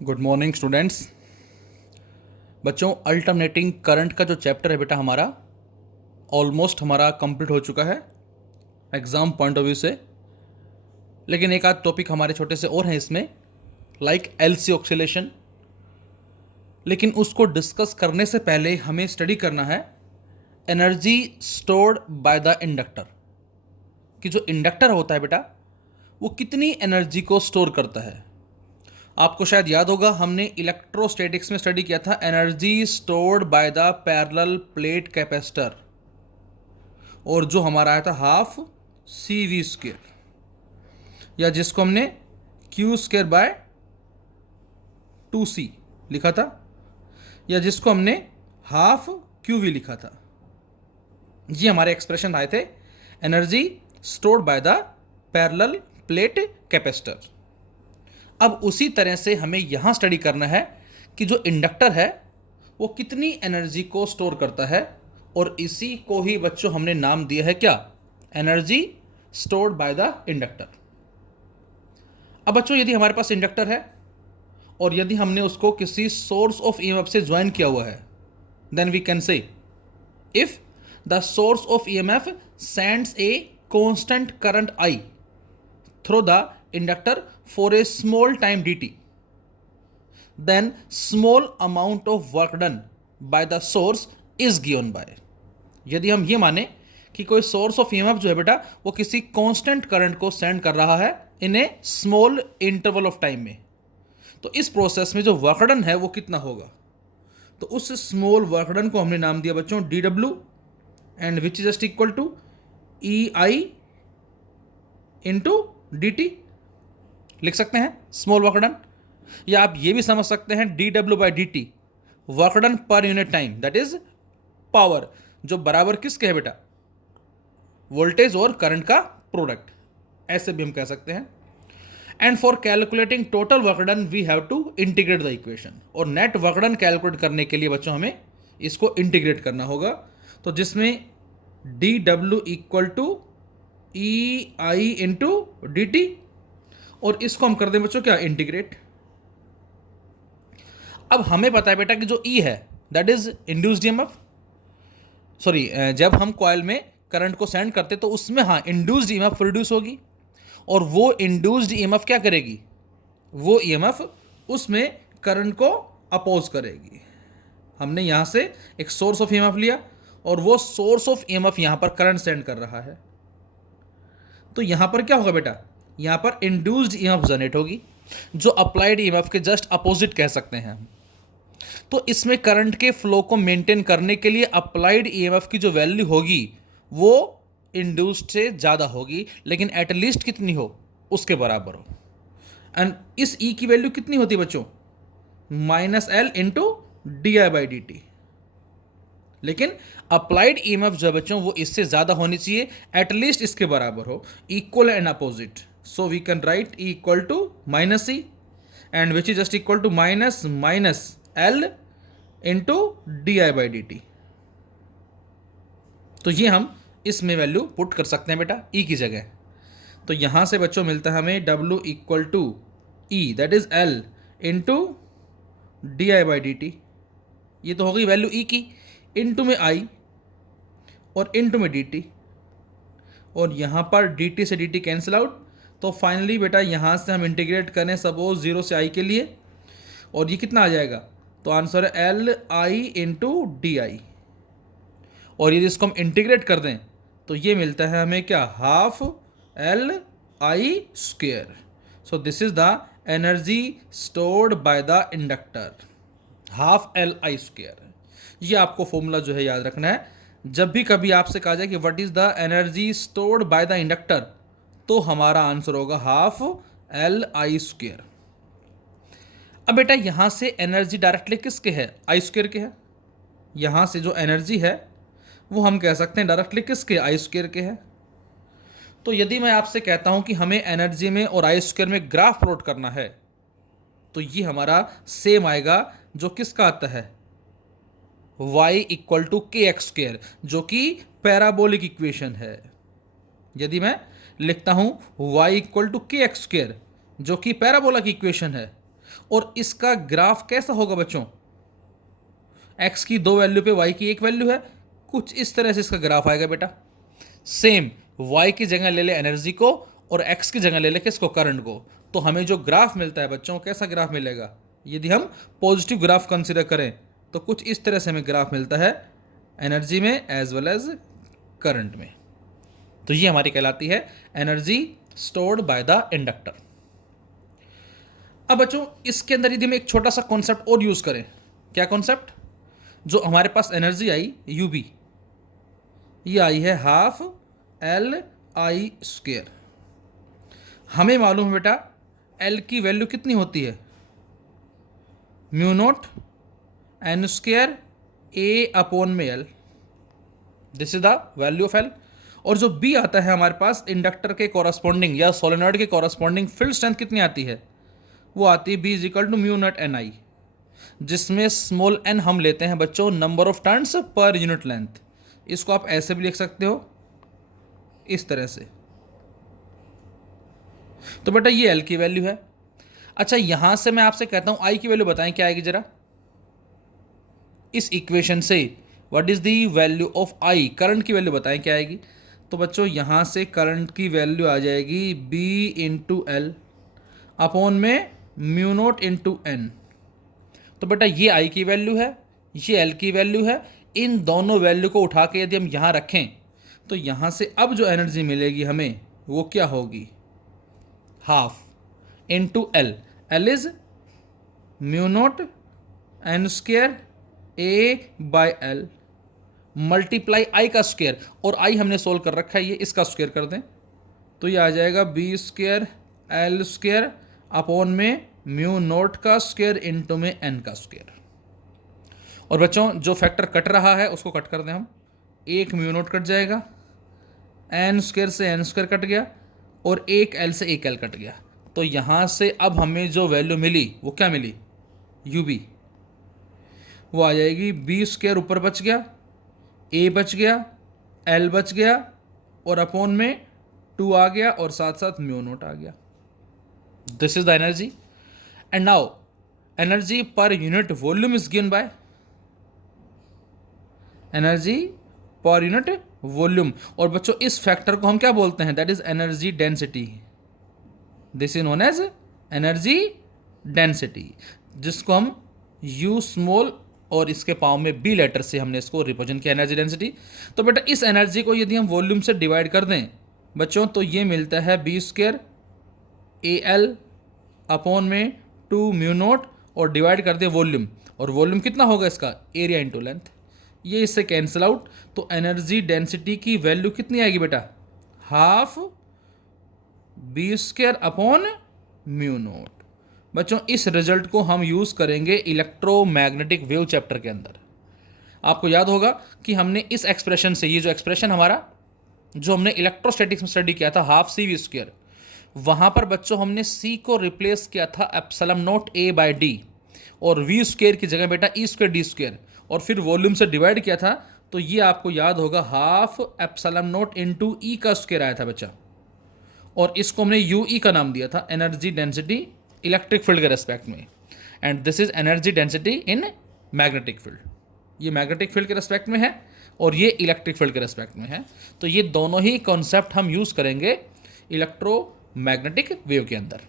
Good morning students. बच्चों, alternating current का जो चैप्टर है बेटा हमारा ऑलमोस्ट हमारा कंप्लीट हो चुका है एग्ज़ाम पॉइंट ऑफ व्यू से। लेकिन एक आध टॉपिक हमारे छोटे से और हैं इसमें, लाइक एलसी ऑक्सीलेशन। लेकिन उसको डिस्कस करने से पहले हमें स्टडी करना है energy stored by the inductor, कि जो इंडक्टर होता है बेटा वो कितनी एनर्जी को स्टोर करता है। आपको शायद याद होगा, हमने इलेक्ट्रोस्टैटिक्स में स्टडी किया था energy stored by the parallel plate capacitor, और जो हमारा आया था हाफ सी वी स्क्वेयर, या जिसको हमने क्यू स्क्वेयर बाय 2c लिखा था, या जिसको हमने हाफ क्यू वी लिखा था। ये हमारे एक्सप्रेशन आए थे energy stored by the parallel plate capacitor. अब उसी तरह से हमें यहां स्टडी करना है कि जो इंडक्टर है वो कितनी एनर्जी को स्टोर करता है, और इसी को ही बच्चों हमने नाम दिया है क्या, energy stored by the inductor. अब बच्चों, यदि हमारे पास इंडक्टर है और यदि हमने उसको किसी सोर्स ऑफ ईएमएफ से ज्वाइन किया हुआ है, then we can say if the source of EMF sends a constant current I through the inductor for a small time dt, then small amount of work done by the source is given by। यदि हम ये माने कि कोई source of EMF जो है बेटा वो किसी कांस्टेंट करंट को सेंड कर रहा है इन ए स्मॉल इंटरवल ऑफ टाइम में, तो इस प्रोसेस में जो वर्क डन है वो कितना होगा। तो उस स्मॉल वर्क डन को हमने नाम दिया बच्चों डी डब्ल्यू, and which is just equal to e I into d t लिख सकते हैं, स्मॉल वर्क डन। या आप ये भी समझ सकते हैं D W by d T, work done per unit time, that is power, जो बराबर किसके है बेटा, वोल्टेज और करंट का प्रोडक्ट, ऐसे भी हम कह सकते हैं। And for calculating total work done we have to integrate the equation, और नेट वर्क डन कैलकुलेट करने के लिए बच्चों हमें इसको इंटीग्रेट करना होगा, तो जिसमें डी डब्ल्यू equal to e I into d t, और इसको हम कर दें बच्चों क्या, इंटीग्रेट। अब हमें पता है बेटा कि जो ई है that is induced EMF, sorry, जब हम कॉइल में करंट को सेंड करते तो उसमें हाँ इंड्यूस्ड ईएमएफ प्रोड्यूस होगी, और वो इंड्यूस्ड ईएमएफ क्या करेगी, वो ईएमएफ उसमें करंट को अपोज करेगी। हमने यहां से एक सोर्स ऑफ ईएमएफ लिया और वो सोर्स ऑफ ईएमएफ यहां पर करंट सेंड कर रहा है, तो यहां पर क्या होगा बेटा, यहां पर इंड्यूस्ड ईएमएफ जनरेट होगी, जो अप्लाइड ईएमएफ के जस्ट अपोजिट कह सकते हैं हम। तो इसमें करंट के फ्लो को मेंटेन करने के लिए अप्लाइड ईएमएफ की जो वैल्यू होगी वो इंड्यूस्ड से ज़्यादा होगी, लेकिन एटलीस्ट कितनी हो, उसके बराबर हो। एंड इस ई की वैल्यू कितनी होती है बच्चों, minus l into d I by d T. लेकिन अप्लाइड ईएमएफ जो है बच्चों वो इससे ज़्यादा होनी चाहिए, एटलीस्ट इसके बराबर हो, equal and opposite. So we can write e equal to minus e, and which is just equal to minus minus l into d I by d t. तो ये हम इसमें वैल्यू पुट कर सकते हैं बेटा ई की जगह। तो यहां से बच्चों मिलता है हमें डब्ल्यू equal to e that is l into d I by d t. ये तो हो गई वैल्यू ई की, इनटू में आई और इनटू में डी टी, और यहाँ पर डी टी से डी टी कैंसिल आउट। तो फाइनली बेटा यहाँ से हम इंटीग्रेट करें सपोज 0 से आई के लिए, और ये कितना आ जाएगा, तो आंसर है एल आई इंटू डी आई, और यदि इसको हम इंटीग्रेट कर दें तो ये मिलता है हमें क्या, half l I square. So this is the energy stored by the inductor, half l I square. ये आपको फॉर्मूला जो है याद रखना है, जब भी कभी आपसे कहा जाए कि what is the energy stored by the inductor, तो हमारा आंसर होगा हाफ एल आई स्क्वेयर। अब बेटा यहां से एनर्जी डायरेक्टली किसके है, आई स्क्वेयर के है। यहां से जो एनर्जी है वो हम कह सकते हैं डायरेक्टली किसके, आई स्क्वेयर के है। तो यदि मैं आपसे कहता हूं कि हमें एनर्जी में और आई स्क्वेयर में ग्राफ प्लॉट करना है, तो ये हमारा सेम आएगा जो किसका आता है, y इक्वल टू के एक्स स्क्वेयर, जो कि पैराबोलिक इक्वेशन है। यदि मैं लिखता हूं y इक्वल टू के एक्स स्क्वेयर जो कि पैराबोला की इक्वेशन है, और इसका ग्राफ कैसा होगा बच्चों? x की 2 वैल्यू पे y की 1 वैल्यू है, कुछ इस तरह से इसका ग्राफ आएगा बेटा। सेम y की जगह ले ले एनर्जी को और x की जगह ले ले किसको? करंट को। तो हमें जो ग्राफ मिलता है बच्चों, कैसा ग्राफ मिलेगा? यदि हम पॉजिटिव ग्राफ कंसिडर करें तो कुछ इस तरह से हमें ग्राफ मिलता है एनर्जी में एज वेल एज करंट में। तो ये हमारी कहलाती है energy stored by the inductor. अब बच्चों इसके अंदर यदि हम एक छोटा सा कॉन्सेप्ट और यूज करें, क्या कॉन्सेप्ट? जो हमारे पास एनर्जी आई यूबी, ये आई है हाफ एल आई स्क्वेयर। हमें मालूम है बेटा एल की वैल्यू कितनी होती है? Mu naught N square A upon में L, this is the value of L. और जो बी आता है हमारे पास इंडक्टर के कॉरस्पॉन्डिंग या सोलेनॉइड के कॉरस्पॉन्डिंग फील्ड स्ट्रेंथ कितनी आती है? वो आती है B is equal to mu naught N I, जिसमें स्मॉल एन हम लेते हैं बच्चों number of turns per unit length. इसको आप ऐसे भी लिख सकते हो, इस तरह से। तो बेटा ये एल की वैल्यू है। अच्छा यहां से मैं आपसे कहता हूं आई की वैल्यू बताएं क्या आएगी जरा इस इक्वेशन से। What is the value of I? Current की वैल्यू बताएं क्या आएगी? तो बच्चों यहां से करंट की वैल्यू आ जाएगी बी इंटू एल अपॉन में म्यू नोट इंटू एन। तो बेटा ये आई की वैल्यू है, ये एल की वैल्यू है। इन दोनों वैल्यू को उठा के यदि हम यहाँ रखें तो यहाँ से अब जो एनर्जी मिलेगी हमें वो क्या होगी? Half into L. L is mu naught N square A by L multiply I का स्क्वेयर, और आई हमने सोल्व कर रखा है, ये इसका स्क्वेयर कर दें तो ये आ जाएगा b square l square upon में म्यू नोट का स्क्वेयर इंटू में एन का स्क्वेयर। और बच्चों जो फैक्टर कट रहा है उसको कट कर दें हम, एक म्यू नोट कट जाएगा, एन स्क्वेयर से एन स्क्वेयर कट गया और एक एल से एक एल कट गया। तो यहाँ से अब हमें जो वैल्यू मिली वो क्या मिली? You B. वो आ जाएगी बी स्क्वेयर ऊपर बच गया, ए बच गया, एल बच गया और अपॉन में 2 आ गया और साथ साथ म्यू नोट आ गया। This is the energy. And now energy per unit volume is given by energy per unit volume. और बच्चों इस फैक्टर को हम क्या बोलते हैं? That is energy density. This is known as energy density, जिसको हम यू स्मॉल और इसके पाँव में बी लेटर से हमने इसको रिप्रेजेंट किया एनर्जी डेंसिटी। तो बेटा इस एनर्जी को यदि हम वॉल्यूम से डिवाइड कर दें बच्चों तो ये मिलता है b square a l upon में 2 म्यू नोट और डिवाइड कर दें वॉल्यूम, और वॉल्यूम कितना होगा इसका? Area into length. ये इससे कैंसिल आउट, तो एनर्जी डेंसिटी की वैल्यू कितनी आएगी बेटा? Half b square upon mu naught. बच्चों इस रिजल्ट को हम यूज़ करेंगे इलेक्ट्रोमैग्नेटिक वेव चैप्टर के अंदर। आपको याद होगा कि हमने इस एक्सप्रेशन से, ये जो एक्सप्रेशन हमारा जो हमने इलेक्ट्रोस्टैटिक्स में स्टडी किया था हाफ सी वी स्क्वेयर, वहाँ पर बच्चों हमने सी को रिप्लेस किया था epsilon naught a by d, और वी स्क्वेयर की जगह बेटा ई स्क्वेयर डी स्क्वेयर, और फिर वॉल्यूम से डिवाइड किया था। तो ये आपको याद होगा हाफ एप्सिलॉन नॉट इंटू ई का स्क्वेयर आया था बच्चा, और इसको हमने यू ई का नाम दिया था एनर्जी डेंसिटी इलेक्ट्रिक फील्ड के रेस्पेक्ट में। And this is energy density in magnetic field. ये मैग्नेटिक फील्ड के रेस्पेक्ट में है और ये इलेक्ट्रिक फील्ड के रेस्पेक्ट में है। तो ये दोनों ही कॉन्सेप्ट हम यूज़ करेंगे इलेक्ट्रोमैग्नेटिक वेव के अंदर।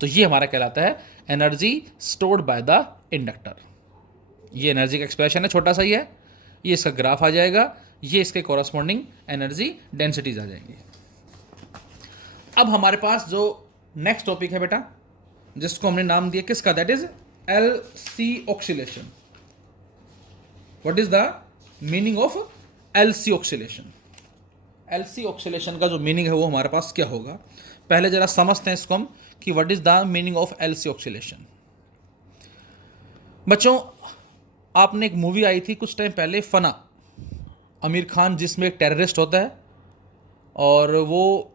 तो ये हमारा कहलाता है energy stored by the inductor. ये एनर्जी का एक्सप्रेशन है, छोटा सा ही है, ये इसका ग्राफ आ जाएगा, ये इसके कॉरस्पॉन्डिंग एनर्जी डेंसिटीज आ जाएंगी। अब हमारे पास जो नेक्स्ट टॉपिक है बेटा, जिसको हमने नाम दिया किसका? That is l c oscillation. What is the meaning of l c oscillation? L c oscillation का जो मीनिंग है वो हमारे पास क्या होगा? पहले जरा समझते हैं इसको हम कि what is the meaning of l c oscillation. बच्चों आपने एक मूवी आई थी कुछ टाइम पहले, फना, आमिर खान, जिसमें एक टेररिस्ट होता है और वो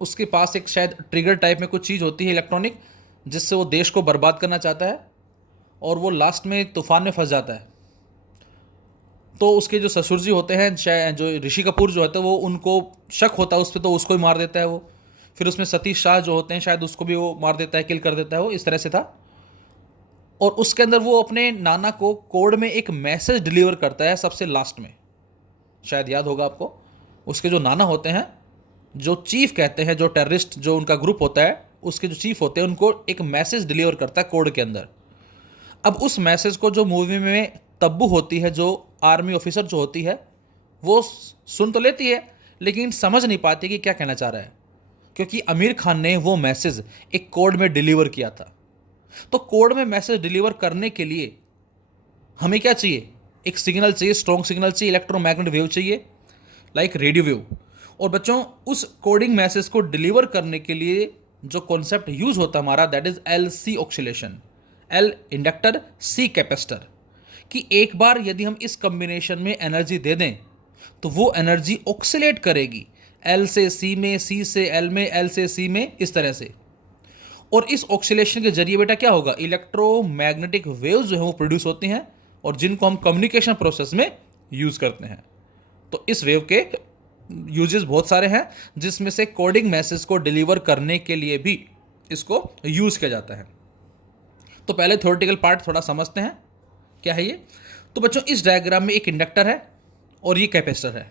उसके पास एक शायद ट्रिगर टाइप में कुछ चीज़ होती है इलेक्ट्रॉनिक, जिससे वो देश को बर्बाद करना चाहता है और वो लास्ट में तूफान में फंस जाता है। तो उसके जो ससुर जी होते हैं, शायद जो ऋषि कपूर जो होते हैं, वो उनको शक होता है उस पर, तो उसको ही मार देता है वो। फिर उसमें सतीश शाह जो होते हैं शायद उसको भी वो मार देता है, किल कर देता है, वो इस तरह से था। और उसके अंदर वो अपने नाना को कोड में एक मैसेज डिलीवर करता है सबसे लास्ट में, शायद याद होगा आपको। उसके जो नाना होते हैं, जो चीफ कहते हैं, जो टेररिस्ट जो उनका ग्रुप होता है उसके जो चीफ होते हैं, उनको एक मैसेज डिलीवर करता है कोड के अंदर। अब उस मैसेज को जो मूवी में तब्बू होती है, जो आर्मी ऑफिसर जो होती है, वो सुन तो लेती है लेकिन समझ नहीं पाती कि क्या कहना चाह रहा है, क्योंकि आमिर खान ने वो मैसेज एक कोड में डिलीवर किया था। तो कोड में मैसेज डिलीवर करने के लिए हमें क्या चाहिए? एक सिग्नल चाहिए, स्ट्रॉन्ग सिग्नल चाहिए, इलेक्ट्रोमैग्नेटिक वेव चाहिए, लाइक रेडियो वेव। और बच्चों, उस कोडिंग मैसेज को डिलीवर करने के लिए जो कॉन्सेप्ट यूज होता है हमारा, that is l c oscillation. L inductor, c capacitor. कि एक बार यदि हम इस कॉम्बिनेशन में एनर्जी दे दें तो वो एनर्जी ऑक्सीलेट करेगी, एल से सी में, सी से एल में, एल से सी में, इस तरह से। और इस ऑक्सीलेशन के जरिए बेटा क्या होगा? इलेक्ट्रोमैग्नेटिक वेव्स जो है वो प्रोड्यूस होती हैं, और जिनको हम कम्युनिकेशन प्रोसेस में यूज करते हैं। तो इस वेव के यूजेस बहुत सारे हैं, जिसमें से कोडिंग मैसेज को डिलीवर करने के लिए भी इसको यूज किया जाता है। तो पहले थ्योरेटिकल पार्ट थोड़ा समझते हैं, क्या है ये। तो बच्चों, इस डायग्राम में एक इंडक्टर है और ये कैपेसिटर है,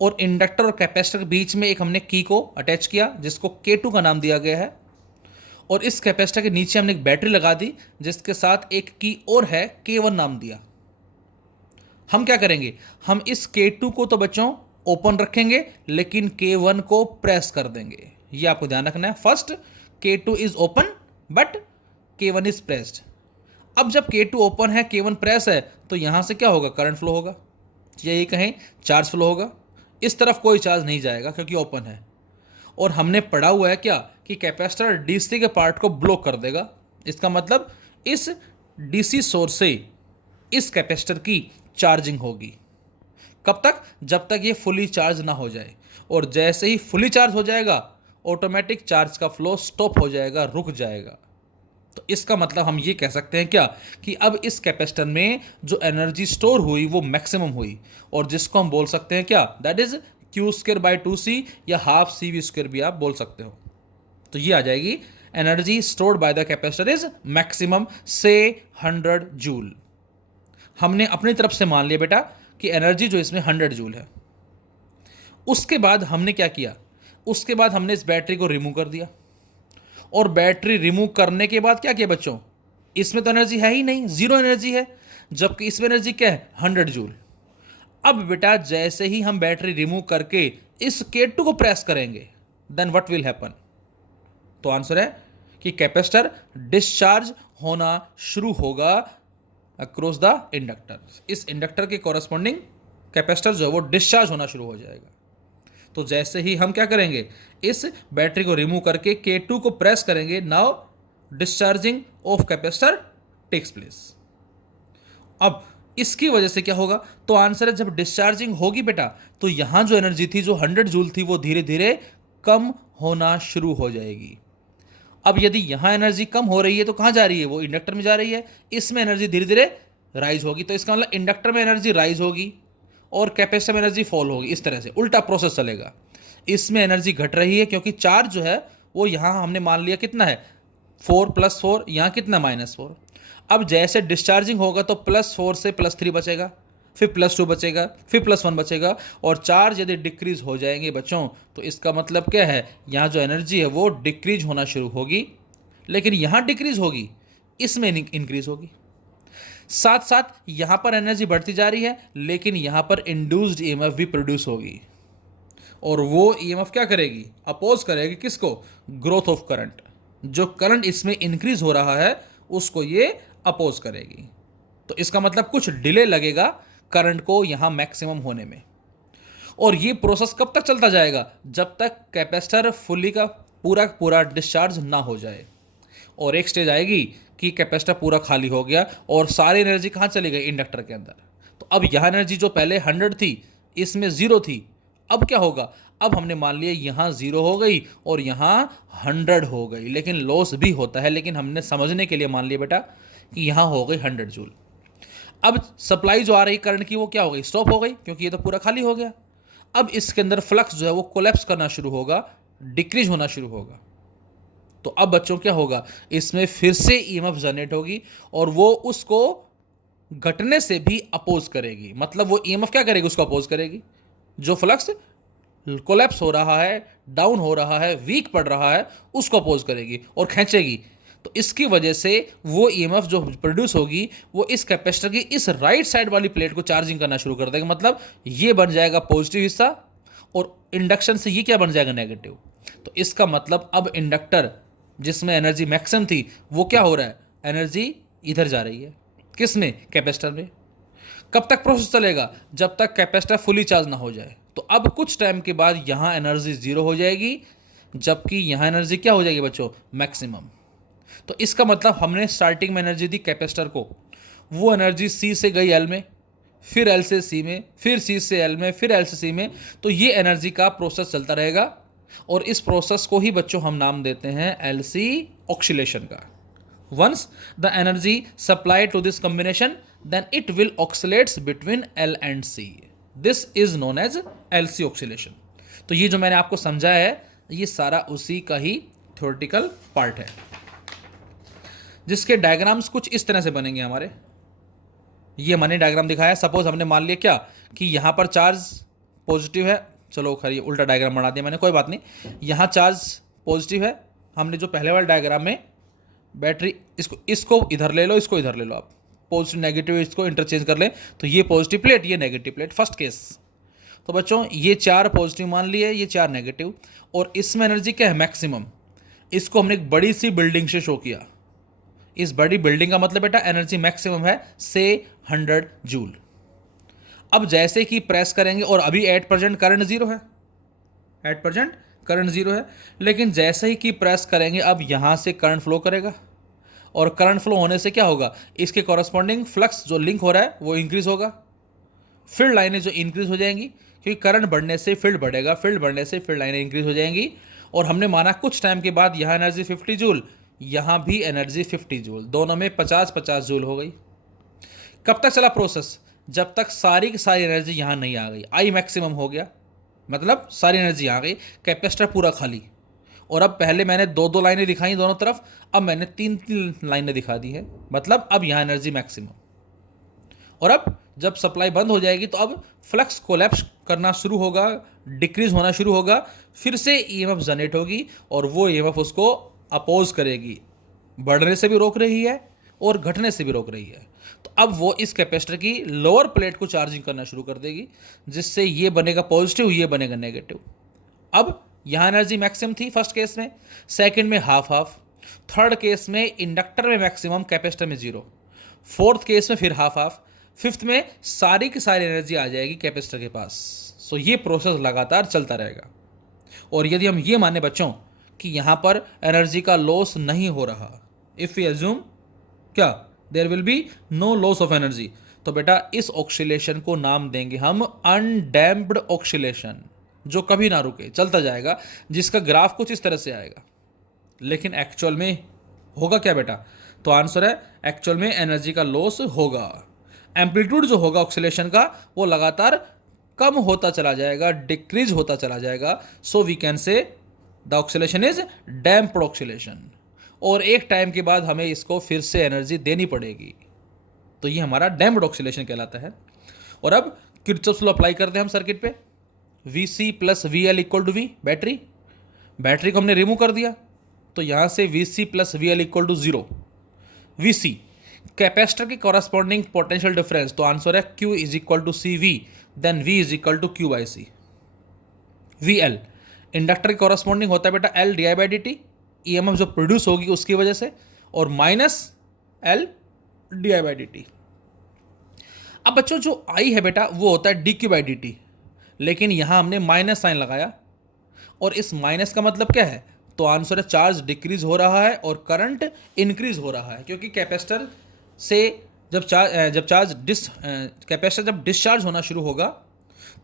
और इंडक्टर और कैपेसिटर के बीच में एक हमने की को अटैच किया जिसको K2 का नाम दिया गया है, और इस कैपेसिटर के नीचे हमने एक बैटरी लगा दी जिसके साथ एक की और है, K1 नाम दिया। हम क्या करेंगे? हम इस K2 को तो बच्चों ओपन रखेंगे, लेकिन K1 को प्रेस कर देंगे। ये आपको ध्यान रखना है। First K2 is open but K1 is pressed. अब जब K2 ओपन है, K1 प्रेस है, तो यहां से क्या होगा? करंट फ्लो होगा, या ये कहें चार्ज फ्लो होगा। इस तरफ कोई चार्ज नहीं जाएगा क्योंकि ओपन है। और हमने पढ़ा हुआ है क्या कि कैपेसिटर डीसी के पार्ट को ब्लॉक कर देगा। इसका मतलब इस डीसी सोर्स से इस कैपेसिटर की चार्जिंग होगी। कब तक? जब तक ये फुली चार्ज ना हो जाए। और जैसे ही फुली चार्ज हो जाएगा, ऑटोमेटिक चार्ज का फ्लो स्टॉप हो जाएगा, रुक जाएगा। तो इसका मतलब हम ये कह सकते हैं क्या कि अब इस कैपेसिटर में जो एनर्जी स्टोर हुई वो मैक्सिमम हुई, और जिसको हम बोल सकते हैं क्या? दैट इज Q2/2C, या हाफ CV² भी आप बोल सकते हो। तो ये आ जाएगी energy stored by the capacitor is maximum से 100 जूल। हमने अपनी तरफ से मान लिया बेटा कि एनर्जी जो इसमें 100 जूल है। उसके बाद हमने क्या किया? उसके बाद हमने इस बैटरी को रिमूव कर दिया, और बैटरी रिमूव करने के बाद क्या किया बच्चों? इसमें तो एनर्जी है ही नहीं, जीरो एनर्जी है, जबकि इसमें एनर्जी क्या है? 100 जूल। अब बेटा जैसे ही हम बैटरी रिमूव करके इस K2 को प्रेस करेंगे, देन व्हाट विल हैपन? तो आंसर है कि कैपेसिटर डिस्चार्ज होना शुरू होगा अक्रॉस द इंडक्टर। इस इंडक्टर के कॉरस्पॉन्डिंग कैपेसिटर जो है वो डिस्चार्ज होना शुरू हो जाएगा। तो जैसे ही हम क्या करेंगे? इस बैटरी को रिमूव करके K2 को प्रेस करेंगे, now discharging of capacitor takes place. अब इसकी वजह से क्या होगा? तो आंसर है, जब डिस्चार्जिंग होगी बेटा, तो यहां जो एनर्जी थी, जो 100 जूल थी, वो धीरे धीरे कम होना शुरू हो जाएगी। अब यदि यहां एनर्जी कम हो रही है तो कहां जा रही है? वो इंडक्टर में जा रही है, इसमें एनर्जी धीरे धीरे राइज होगी। तो इसका मतलब इंडक्टर में एनर्जी राइज होगी और कैपेसिटर में एनर्जी फॉल होगी। इस तरह से उल्टा प्रोसेस चलेगा। इसमें एनर्जी घट रही है क्योंकि चार्ज जो है वो यहाँ हमने मान लिया कितना है? 4+4, यहाँ कितना? -4। अब जैसे डिस्चार्जिंग होगा तो +4 से +3 बचेगा, फिर +2 बचेगा, फिर +1 बचेगा, और चार्ज यदि डिक्रीज हो जाएंगे बच्चों, तो इसका मतलब क्या है? यहाँ जो एनर्जी है वो डिक्रीज होना शुरू होगी, लेकिन यहाँ डिक्रीज होगी, इसमें इंक्रीज होगी। साथ साथ यहाँ पर एनर्जी बढ़ती जा रही है, लेकिन यहाँ पर इंड्यूस्ड ईएमएफ भी प्रोड्यूस होगी, और वो ईएमएफ क्या करेगी? अपोज करेगी किसको? Growth of current. जो करंट इसमें इंक्रीज हो रहा है उसको ये अपोज करेगी। तो इसका मतलब कुछ डिले लगेगा करंट को यहाँ मैक्सिमम होने में। और ये प्रोसेस कब तक चलता जाएगा? जब तक कैपेसिटर फुली का पूरा डिस्चार्ज ना हो जाए। और एक स्टेज आएगी कि कैपेसिटर पूरा खाली हो गया और सारी एनर्जी कहाँ चली गई? इंडक्टर के अंदर। तो अब यहाँ एनर्जी जो पहले 100 थी, इसमें 0 थी। अब क्या होगा? अब हमने मान लिया यहाँ 0 हो गई और यहाँ 100 हो गई, लेकिन लॉस भी होता है, लेकिन हमने समझने के लिए मान लिया बेटा कि यहाँ हो गई 100 जूल। अब सप्लाई जो आ रही करंट की वो क्या हो गई? स्टॉप हो गई, क्योंकि ये तो पूरा खाली हो गया। अब इसके अंदर फ्लक्स जो है वो कोलैप्स करना शुरू होगा डिक्रीज होना शुरू होगा। तो अब बच्चों क्या होगा, इसमें फिर से ईएमएफ जनरेट होगी और वो उसको घटने से भी अपोज करेगी। मतलब वो ईएमएफ क्या करेगी, उसको अपोज करेगी। जो फ्लक्स कोलैप्स हो रहा है, डाउन हो रहा है, वीक पड़ रहा है, उसको अपोज करेगी और खींचेगी। तो इसकी वजह से वो ईएमएफ जो प्रोड्यूस होगी वो इस कैपेसिटर की इस राइट साइड वाली प्लेट को चार्जिंग करना शुरू कर देगा। मतलब ये बन जाएगा पॉजिटिव हिस्सा और इंडक्शन से ये क्या बन जाएगा, नेगेटिव। तो इसका मतलब अब इंडक्टर जिसमें एनर्जी मैक्सिमम थी वो क्या हो रहा है, एनर्जी इधर जा रही है। किस में, कैपेसिटर में। कब तक प्रोसेस चलेगा, जब तक कैपेसिटर फुली चार्ज ना हो जाए। तो अब कुछ टाइम के बाद यहाँ एनर्जी जीरो हो जाएगी, जबकि यहाँ एनर्जी क्या हो जाएगी बच्चों, मैक्सिमम। तो इसका मतलब हमने स्टार्टिंग में एनर्जी दी कैपेसिटर को, वो एनर्जी सी से गई एल में, फिर एल से सी में, फिर सी से एल में, फिर एल से सी में। तो ये एनर्जी का प्रोसेस चलता रहेगा और इस प्रोसेस को ही बच्चों हम नाम देते हैं एलसी ऑक्सीलेशन का। Once the energy supplied to this combination then it will oscillates between L and C. This is known as LC oscillation. तो ये जो मैंने आपको समझाया है ये सारा उसी का ही थ्योरेटिकल पार्ट है, जिसके डायग्राम्स कुछ इस तरह से बनेंगे हमारे। ये मैंने डायग्राम दिखाया। सपोज हमने मान लिया क्या कि यहाँ पर चार्ज पॉजिटिव है, चलो खैर ये उल्टा डायग्राम बना दिया मैंने, कोई बात नहीं। यहाँ चार्ज पॉजिटिव है, हमने जो पहले वाले डायग्राम में बैटरी इसको इधर ले लो, इसको इधर ले लो, आप पॉजिटिव नेगेटिव इसको इंटरचेंज कर लें, तो ये पॉजिटिव प्लेट, ये नेगेटिव प्लेट, फर्स्ट केस। तो बच्चों ये 4 पॉजिटिव मान लिए, ये 4 नेगेटिव, और इसमें एनर्जी क्या है, मैक्सिमम। इसको हमने एक बड़ी सी बिल्डिंग से शो किया। इस बड़ी बिल्डिंग का मतलब बेटा एनर्जी मैक्सिमम है से 100 जूल। अब जैसे कि प्रेस करेंगे, और अभी एट प्रेजेंट करंट जीरो है, एट प्रेजेंट करंट जीरो है, लेकिन जैसे ही कि प्रेस करेंगे अब यहाँ से करंट फ्लो करेगा, और करंट फ्लो होने से क्या होगा, इसके कॉरस्पॉन्डिंग फ्लक्स जो लिंक हो रहा है वो इंक्रीज होगा। फील्ड लाइनें जो इंक्रीज हो जाएंगी, क्योंकि करंट बढ़ने से फील्ड बढ़ेगा, फील्ड बढ़ने से फील्ड लाइनें इंक्रीज हो जाएंगी। और हमने माना कुछ टाइम के बाद यहाँ एनर्जी 50 जूल, यहाँ भी एनर्जी 50 जूल, दोनों में 50-50 जूल हो गई। कब तक चला प्रोसेस, जब तक सारी की सारी एनर्जी यहाँ नहीं आ गई। आई मैक्सिमम हो गया, मतलब सारी एनर्जी आ गई, कैपेसिटर पूरा खाली। और अब पहले मैंने 2-2 लाइनें दिखाई दोनों तरफ, अब मैंने 3-3 लाइनें दिखा दी है, मतलब अब यहाँ एनर्जी मैक्सिमम। और अब जब सप्लाई बंद हो जाएगी तो अब फ्लक्स कोलैप्स करना शुरू होगा, डिक्रीज होना शुरू होगा, फिर से ईएमएफ जनरेट होगी और वो ईएमएफ उसको अपोज करेगी, बढ़ने से भी रोक रही है और घटने से भी रोक रही है। तो अब वो इस कैपेसिटर की लोअर प्लेट को चार्जिंग करना शुरू कर देगी, जिससे ये बनेगा पॉजिटिव, ये बनेगा नेगेटिव। अब यहाँ एनर्जी मैक्सिमम थी फर्स्ट केस में, सेकंड में हाफ हाफ, थर्ड केस में इंडक्टर में मैक्सिमम, कैपेसिटर में जीरो, फोर्थ केस में फिर हाफ हाफ, फिफ्थ में सारी की सारी एनर्जी आ जाएगी कैपेसिटर के पास। सो ये प्रोसेस लगातार चलता रहेगा। और यदि हम ये माने बच्चों कि यहाँ पर एनर्जी का लॉस नहीं हो रहा, इफ़ वी एज्यूम क्या there will be no loss of energy, तो बेटा इस ऑक्सीलेशन को नाम देंगे हम अनडैम्प्ड ऑक्सीलेशन, जो कभी ना रुके, चलता जाएगा, जिसका ग्राफ कुछ इस तरह से आएगा। लेकिन एक्चुअल में होगा क्या बेटा, तो आंसर है एक्चुअल में एनर्जी का लॉस होगा। एम्पलीट्यूड जो होगा ऑक्सीलेशन का वो लगातार कम होता चला जाएगा, डिक्रीज होता चला जाएगा। So we can say the oscillation is damped oscillation, और एक टाइम के बाद हमें इसको फिर से एनर्जी देनी पड़ेगी, तो ये हमारा डैम्प्ड ऑक्सीलेशन कहलाता है। और अब किरचॉफ्स लॉ अप्लाई करते हैं हम सर्किट पे। VC plus VL equal to V, battery को हमने रिमूव कर दिया, तो यहाँ से VC plus VL equal to 0। VC capacitor की कॉरस्पॉन्डिंग पोटेंशियल डिफरेंस, तो आंसर है Q is equal to CV, then V is equal to Q by C। VL inductor की कॉरस्पॉन्डिंग होता है बेटा L di by dt, EMF जो produce होगी उसकी वजह से, और minus L di by dt। अब बच्चों जो I है बेटा वो होता है dq बाई dt, लेकिन यहाँ हमने माइनस साइन लगाया, और इस माइनस का मतलब क्या है, तो आंसर है चार्ज डिक्रीज हो रहा है और करंट इंक्रीज हो रहा है, क्योंकि कैपेसिटर से कैपेसिटर जब डिस्चार्ज होना शुरू होगा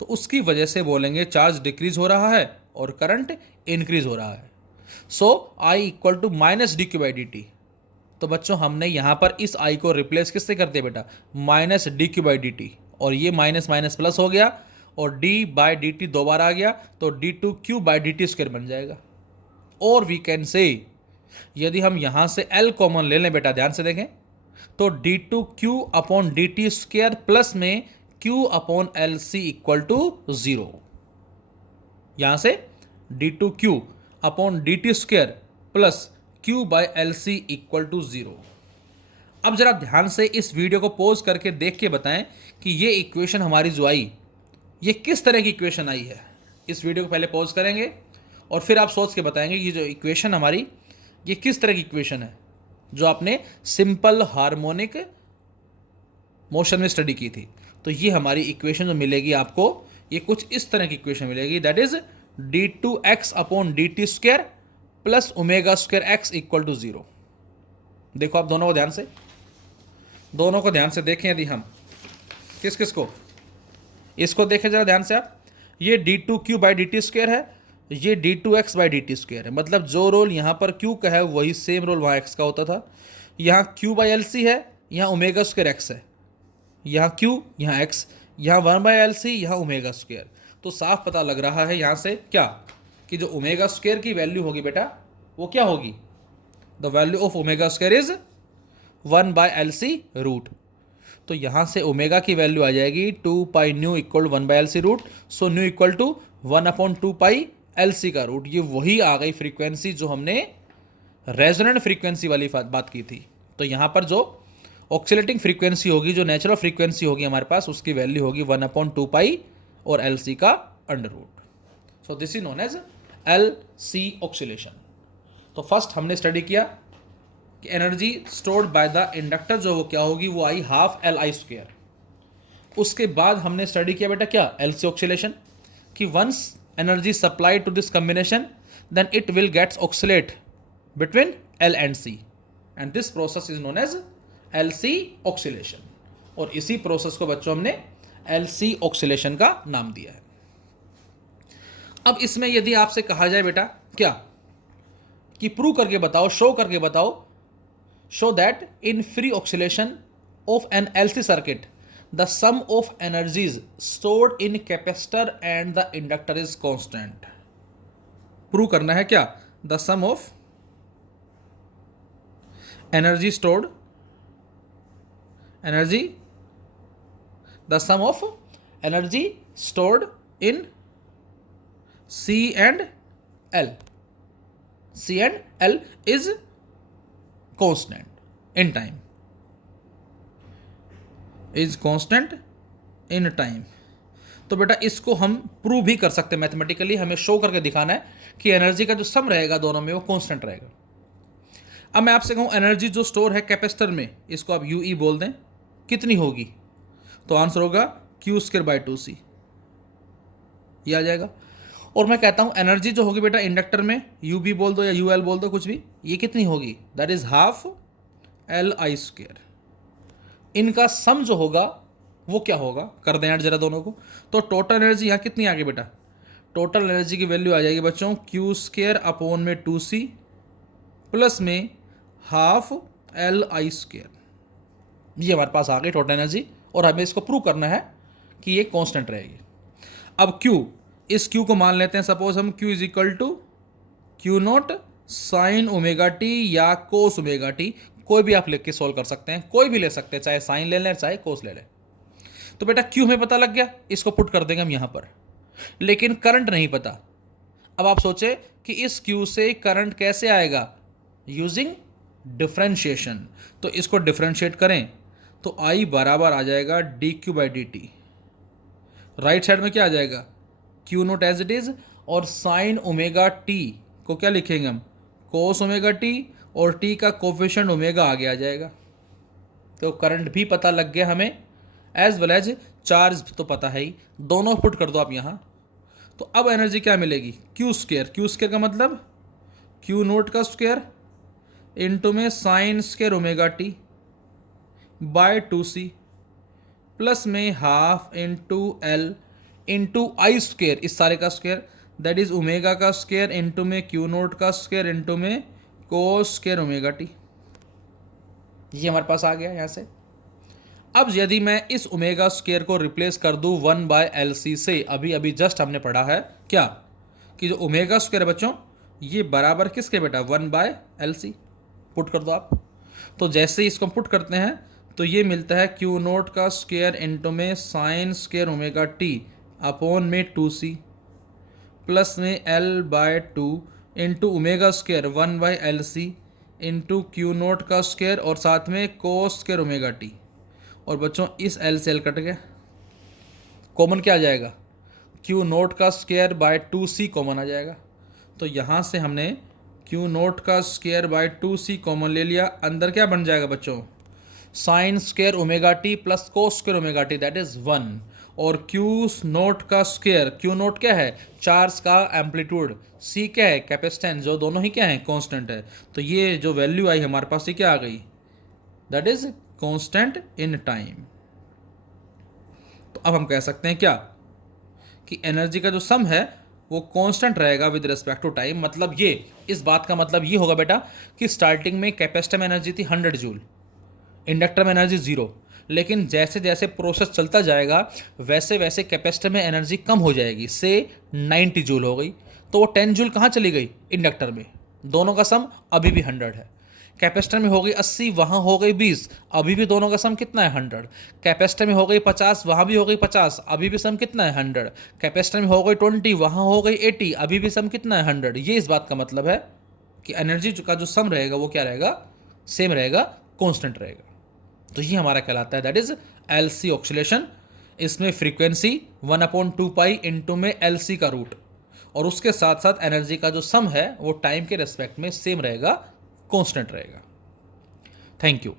तो उसकी वजह से बोलेंगे चार्ज डिक्रीज हो रहा है और करंट इंक्रीज हो रहा है। So I equal to minus d q by d t. तो बच्चों हमने यहाँ पर इस I को रिप्लेस किससे कर दिया बेटा, minus d q by d t, और ये माइनस माइनस प्लस हो गया, और d बाई डी टी 2 बार आ गया, तो d2 Q by d T square बन जाएगा। और वी कैन से, यदि हम यहाँ से L कॉमन ले लें बेटा, ध्यान से देखें, तो d2q upon dt square plus में q upon l c equal to 0। यहाँ से d2q upon dt square plus q by l c equal to 0। अब जरा ध्यान से इस वीडियो को पॉज करके देख के बताएं कि ये इक्वेशन हमारी जो आई, ये किस तरह की इक्वेशन आई है। इस वीडियो को पहले पॉज करेंगे और फिर आप सोच के बताएंगे कि जो इक्वेशन हमारी, ये किस तरह की इक्वेशन है जो आपने सिंपल हार्मोनिक मोशन में स्टडी की थी। तो ये हमारी इक्वेशन जो मिलेगी आपको, ये कुछ इस तरह की इक्वेशन मिलेगी, that is d2x upon dt square plus omega square x equal to 0। देखो आप दोनों को ध्यान से, दोनों को ध्यान से देखें। यदि हम किस किस को, इसको देखें जरा ध्यान से आप, ये d2q बाई dt स्क्वायर है, ये d2x बाई dt स्क्वायर है। मतलब जो रोल यहाँ पर q का है वही सेम रोल वहाँ x का होता था। यहाँ q बाई एल सी है, यहाँ ओमेगा स्क्वायर x है, यहाँ q यहाँ x, यहाँ 1 बाई एल सी, यहाँ ओमेगा स्क्वायर। तो साफ पता लग रहा है यहाँ से क्या, कि जो ओमेगा स्क्वायर की वैल्यू होगी बेटा वो क्या होगी, the value of omega square is 1 by l c root. तो यहाँ से ओमेगा की वैल्यू आ जाएगी 2 pi nu equal 1 by l c root. So nu equal to 1 upon 2 pi l c का रूट। ये वही आ गई फ्रीक्वेंसी जो हमने रेजोनेंट फ्रीक्वेंसी वाली बात की थी। तो यहाँ पर जो ऑक्सीलेटिंग फ्रीक्वेंसी होगी, जो नेचुरल फ्रीक्वेंसी होगी हमारे पास, उसकी वैल्यू होगी 1 अपॉन 2 पाई और एल सी का under root. So this is known as l c oscillation. तो फर्स्ट हमने स्टडी किया कि energy stored by the inductor जो वो क्या होगी, वो I half l I square. उसके बाद हमने स्टडी किया बेटा क्या, एल सी ऑक्सीलेशन, कि once energy supply to this combination then it will gets oscillate between l and c, and this process is known as l c oscillation. और इसी process को बच्चों हमने एल सी ऑक्सीलेशन का नाम दिया है। अब इसमें यदि आपसे कहा जाए बेटा क्या, कि प्रूव करके बताओ, शो करके बताओ, show that in free oscillation of an l c circuit the sum of energies stored in capacitor and the inductor is constant. Prove करना है क्या, the sum of energy stored, energy, the sum of energy stored in C and L, C and L is constant in time, is constant in time। तो बेटा इसको हम prove भी कर सकते हैं मैथमेटिकली, हमें शो करके दिखाना है कि एनर्जी का जो सम रहेगा दोनों में वो कांस्टेंट रहेगा। अब मैं आपसे कहूँ एनर्जी जो स्टोर है कैपेसिटर में, इसको आप यू ई बोल दें, कितनी होगी, तो आंसर होगा क्यू स्क्वायर बाई 2c, ये आ जाएगा। और मैं कहता हूँ एनर्जी जो होगी बेटा इंडक्टर में, यू बी बोल दो या यू एल बोल दो, कुछ भी, ये कितनी होगी, that is half l I square. इनका सम जो होगा वो क्या होगा, कर दें ऐड जरा दोनों को। तो टोटल एनर्जी यहाँ कितनी आ गई बेटा, टोटल एनर्जी की वैल्यू आ जाएगी बच्चों क्यू स्क्वायर अपॉन में 2c प्लस में हाफ एल आई स्क्वायर। ये हमारे पास आ गई टोटल एनर्जी, और हमें इसको प्रूव करना है कि ये कांस्टेंट रहेगी। अब Q, इस Q को मान लेते हैं, सपोज हम Q is equal to q naught sine omega t या कोस ओमेगा टी, कोई भी आप लिख के सोल्व कर सकते हैं, कोई भी ले सकते हैं, चाहे साइन ले लें चाहे कोस ले लें। तो बेटा Q हमें पता लग गया, इसको पुट कर देंगे हम यहाँ पर, लेकिन करंट नहीं पता। अब आप सोचे कि इस Q से करंट कैसे आएगा, यूजिंग डिफ्रेंशिएशन। तो इसको डिफ्रेंशिएट करें तो I बराबर आ जाएगा d q by d t. Right side में क्या आ जाएगा, q naught as it is, और साइन ओमेगा टी को क्या लिखेंगे हम, कोस ओमेगा टी, और टी का कोफिशिएंट ओमेगा आगे आ जाएगा। तो करंट भी पता लग गया हमें, एज वेल एज चार्ज तो पता है ही, दोनों पुट कर दो आप यहाँ। तो अब एनर्जी क्या मिलेगी, क्यू स्क्वायर, क्यू स्क्वायर का मतलब क्यू नोट का स्क्वायर इंटू में sine square omega t by 2c plus में half into l into I square, इस सारे का स्क्वायर, दैट इज ओमेगा का स्क्वायर इंटू में क्यू नोट का स्क्वायर इंटू में कोस स्क्वायर ओमेगा टी। ये हमारे पास आ गया यहाँ से। अब यदि मैं इस ओमेगा स्क्वायर को रिप्लेस कर दूँ 1 बाय एल सी से, अभी अभी जस्ट हमने पढ़ा है क्या, कि जो ओमेगा स्क्वायर है बच्चों ये बराबर किसके बेटा, 1/LC। पुट कर दो आप। तो जैसे ही इसको पुट करते हैं तो ये मिलता है क्यू नोट का स्क्वायर इंटू में sine square omega T upon में 2C प्लस में L/2 into omega square 1/LC into Q naught का स्क्वायर और साथ में कोस स्क्वायर ओमेगा टी। और बच्चों इस L से L कट गया, कॉमन क्या आ जाएगा, क्यू नोट का स्क्वायर बाय 2C कॉमन आ जाएगा। तो यहाँ से हमने क्यू नोट का स्क्वायर बाय 2C कॉमन ले लिया। अंदर क्या बन जाएगा बच्चों, sign square omega T plus cos square omega T that is 1। और क्यू नोट का स्क्वायर, क्यू नोट क्या है, चार्ज का एम्पलीट्यूड, सी क्या है, कैपेसिटेंस, जो दोनों ही क्या है, कांस्टेंट है। तो ये जो वैल्यू आई हमारे पास, ये क्या आ गई, that is constant in time. तो अब हम कह सकते हैं क्या कि एनर्जी का जो सम है वो कांस्टेंट रहेगा विद रिस्पेक्ट टू टाइम। मतलब ये, इस बात का मतलब ये होगा बेटा कि स्टार्टिंग में कैपेसिटर में एनर्जी थी 100 जूल, इंडक्टर में एनर्जी 0, लेकिन जैसे जैसे प्रोसेस चलता जाएगा वैसे वैसे कैपेसिटर में एनर्जी कम हो जाएगी, से 90 जूल हो गई। तो वो 10 जूल कहाँ चली गई, इंडक्टर में। दोनों का सम अभी भी 100 है। कैपेसिटर में हो गई 80, वहाँ हो गई 20, अभी भी दोनों का सम कितना है, 100। कैपेसिटर में हो गई 50, वहाँ भी हो गई 50, अभी भी सम कितना है, 100। कैपेसिटर में हो गई 20, वहाँ हो गई 80, अभी भी सम कितना है, 100। ये इस बात का मतलब है कि एनर्जी का जो सम रहेगा वो क्या रहेगा, सेम रहेगा, कॉन्स्टेंट रहेगा। तो ये हमारा कहलाता है दैट इज LC ऑक्सीलेशन। इसमें फ्रीक्वेंसी 1/2 पाई इंटू में LC का रूट, और उसके साथ साथ एनर्जी का जो सम है वो टाइम के रेस्पेक्ट में सेम रहेगा, कांस्टेंट रहेगा। Thank you.